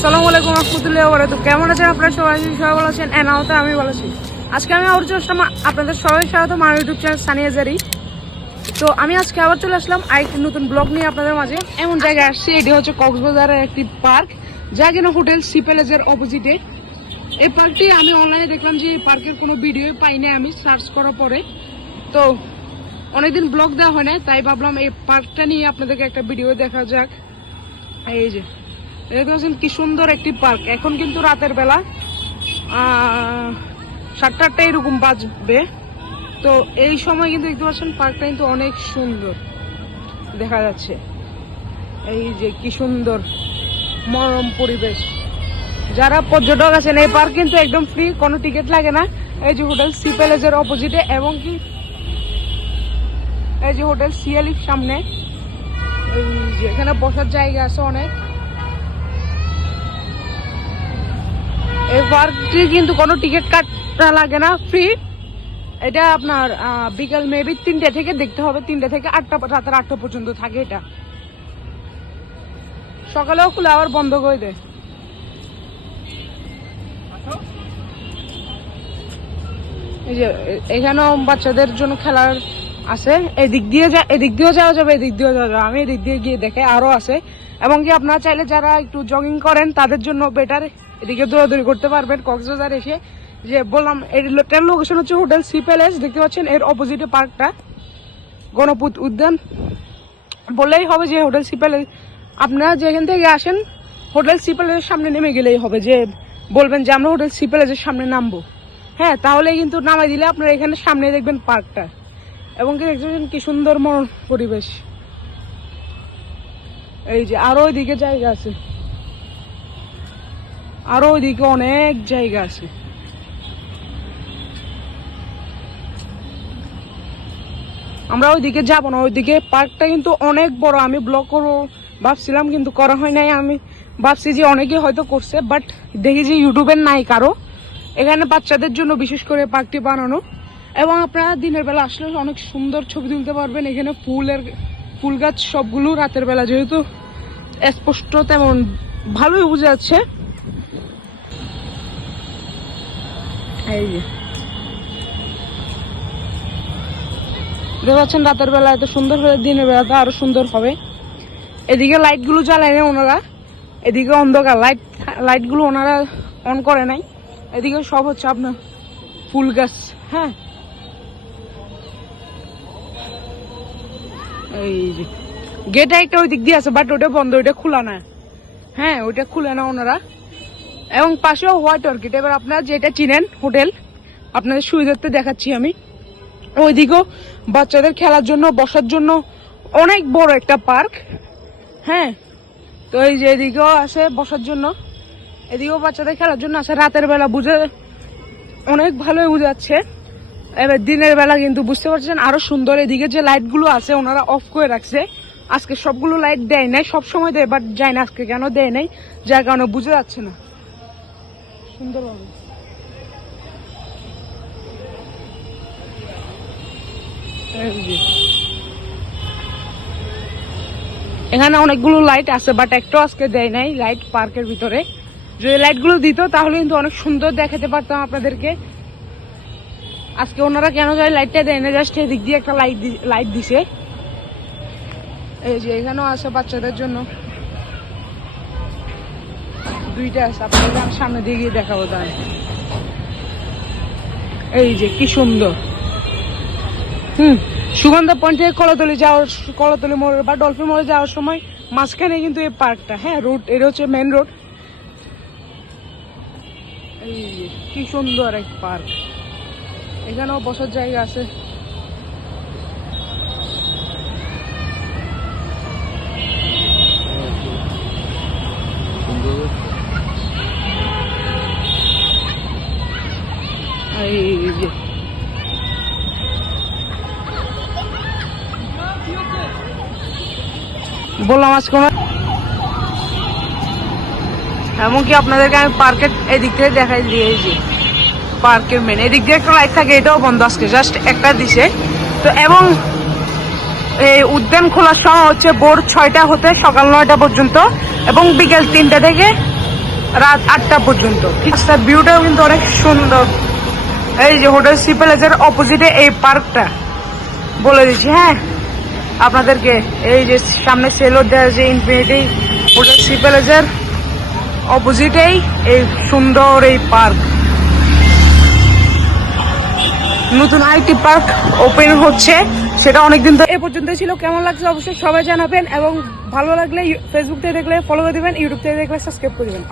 আসসালামু আলাইকুম রহমতুল্লাহ বরাকাতু কেমন আছেন আপনারা? সবাই সবাই ভালো আছেন? এনাওতে আমি ভালো আছি। আজকে আমি আবার চলে আসলাম আপনাদের সবাই স্বাগত আমার ইউটিউব চ্যানেল সানিয়া জারি তো আমি আজকে আবার চলে আসলাম আরেকটি নতুন ব্লগ নিয়ে আপনাদের মাঝে। এমন জায়গায় আসছি, এটি হচ্ছে কক্সবাজারের একটি পার্ক যা কিনা হোটেল সি প্যালেসের অপোজিটে এই পার্কটি আমি অনলাইনে দেখলাম যে এই পার্কের কোনো ভিডিও পাই না আমি সার্চ করার পরে। তো অনেকদিন ব্লগ দেওয়া হয় না তাই ভাবলাম এই পার্কটা নিয়ে আপনাদেরকে একটা ভিডিও দেখা যাক। এই যে দেখতে পাচ্ছেন কি সুন্দর একটি পার্ক এখন কিন্তু রাতের বেলা। সাতটা আটটা এরকম বাজবে। তো এই সময় কিন্তু দেখতে পাচ্ছেন পার্কটা কিন্তু অনেক সুন্দর। দেখা যাচ্ছে। এই যে কি সুন্দর মনোরম পরিবেশ। যারা পর্যটক আছেন, এই পার্ক কিন্তু একদম ফ্রি কোনো টিকিট লাগে না। এই যে হোটেল সি প্যালেসের অপোজিটে এবং কি এই যে হোটেল সিয়ালির সামনে। এই যে এখানে বসার জায়গা আছে অনেক। এই পার্কটি কিন্তু কোনো টিকিট কাটা লাগে না ফ্রি এটা আপনার বিকাল মেবি তিনটে থেকে দেখতে হবে, তিনটে থেকে আটটা রাতের আটটা পর্যন্ত থাকে এটা। সকালেও খুলে, আবার বন্ধ করে দেয় এই যে এখানেও বাচ্চাদের জন্য খেলার আছে। এদিক দিয়ে যা, এদিক দিয়েও যাওয়া যাবে, এদিক দিয়েও যাওয়া যাবে। আমি এদিক দিয়ে গিয়ে দেখে আরও আছে। এবং কি আপনারা চাইলে যারা একটু জগিং করেন, তাদের জন্য বেটার এদিকে দৌড়াদৌড়ি করতে পারবেন। কক্সবাজার এসে যে বললাম এটার লোকেশন হচ্ছে হোটেল সি প্যালেস। দেখতে পাচ্ছেন, এর অপোজিটে পার্কটা। গণপুত উদ্যান। বললেই হবে যে হোটেল সি প্যালেস আপনারা যেখান থেকে আসেন, হোটেল সি প্যালেসের সামনে নেমে গেলেই হবে যে বলবেন যে আমরা হোটেল সি প্যালেসের সামনে নামবো। হ্যাঁ তাহলে কিন্তু নামাই দিলে আপনারা এখানে সামনে দেখবেন পার্কটা। এবং কি দেখছেন কি সুন্দর মন পরিবেশ। এই যে আরও ওইদিকে জায়গা আছে। আরও ওইদিকে অনেক জায়গা আছে। আমরা ওইদিকে যাব না, ওইদিকে পার্কটা কিন্তু অনেক বড়। আমি ব্লক করব, ভাবছিলাম কিন্তু করা হয় নাই। আমি ভাবছি যে অনেকে হয়তো করছে বাট দেখি যে ইউটিউবের নাই কারও। এখানে বাচ্চাদের জন্য বিশেষ করে পার্কটি বানানো। এবং আপনারা দিনের বেলা আসলে অনেক সুন্দর ছবি তুলতে পারবেন। এখানে ফুলের, ফুল গাছ সবগুলো রাতের বেলা, যেহেতু স্পষ্ট তেমন ভালোই বুঝে যাচ্ছে এই যে পাচ্ছেন রাতের বেলা এত সুন্দর হলে দিনের বেলা তো আরও সুন্দর হবে। এদিকে লাইটগুলো জ্বালায় না ওনারা। এদিকে অন্ধকার লাইট লাইটগুলো ওনারা অন করে নাই। এদিকে সব হচ্ছে আপনার ফুল গাছ হ্যাঁ। এই গেট একটা ওই দিক দিয়ে আছে বাট ওটা বন্ধ, ওইটা খোলা না। হ্যাঁ ওইটা খুলে না ওনারা। এবং পাশেও হোয়াইট অর্কিড। এবার আপনারা যেটা চিনেন হোটেল, আপনাদের সুবিধার্থে দেখাচ্ছি আমি। ওইদিকেও বাচ্চাদের খেলার জন্য, বসার জন্য অনেক বড় একটা পার্ক। হ্যাঁ তো এই যে এদিকেও আছে বসার জন্য। এদিকেও বাচ্চাদের খেলার জন্য আছে রাতের বেলা বুঝে, অনেক ভালোই বুঝাচ্ছে। এবার দিনের বেলা কিন্তু বুঝতে পারছেন আরও সুন্দর। এদিকে যে লাইটগুলো আছে, ওনারা অফ করে রাখছে। আজকে সবগুলো লাইট দেয় নাই সব সময় দেয়, বাট যায় না আজকে কেন দেয় নাই, যার কারণে বুঝে যাচ্ছে না। সুন্দর হবে এখানে অনেকগুলো লাইট আছে বাট একটাও আজকে দেয় নাই লাইট পার্কের ভিতরে। যদি লাইটগুলো দিত, তাহলে কিন্তু অনেক সুন্দর দেখাতে পারতাম আপনাদেরকে। আজকে ওনারা কেন যায় লাইটটা দেয় না জাস্ট এদিক দিয়ে একটা লাইট লাইট দিছে। এই যে, এখানেও আছে বাচ্চাদের জন্য। দুইটা আছে আপনাদের আমি সামনে দিয়ে গিয়ে দেখাবো তাই এই যে, কি সুন্দর। হুম, সুগন্ধা পয়েন্ট থেকে কলাতলি যাওয়ার কলাতলি মোড় বা ডলফিন মোড়ে যাওয়ার সময় মাঝখানে কিন্তু এই পার্কটা হ্যাঁ রোড এটা হচ্ছে মেন রোড এই কি সুন্দর এক পার্ক। এখানেও বসার জায়গা আছে। বললাম আজকে এমনকি আপনাদেরকে আমি পার্কের এদিক থেকে দেখাই দিয়েছি। পার্কের এদিক দিয়ে একটা লাইট থাকে, এটাও বন্ধ জাস্ট একটা দিছে। তো এবং এই উদ্যান খোলার সময় হচ্ছে ভোর ছয়টা হতে সকাল নয়টা পর্যন্ত এবং বিকেল তিনটা থেকে রাত আটটা পর্যন্ত। রাস্তার ভিউটাও কিন্তু অনেক সুন্দর। এই যে হোটেল সি প্যালেসের অপোজিটে এই পার্কটা। বলে দিচ্ছি হ্যাঁ? আপনাদেরকে এই যে সামনে সেলোর দেওয়া আছে ইনফিনিটি হোটেল সি প্যালেসের অপোজিটেই এই সুন্দর এই পার্ক নতুন আইটি পার্ক ওপেন হচ্ছে, সেটা অনেকদিন ধরে এ পর্যন্ত ছিল। কেমন লাগছে অবশ্যই সবাই জানাবেন এবং ভালো লাগলে ফেসবুক থেকে দেখলে ফলো করে দিবেন ইউটিউব থেকে দেখলে সাবস্ক্রাইব করে দিবেন।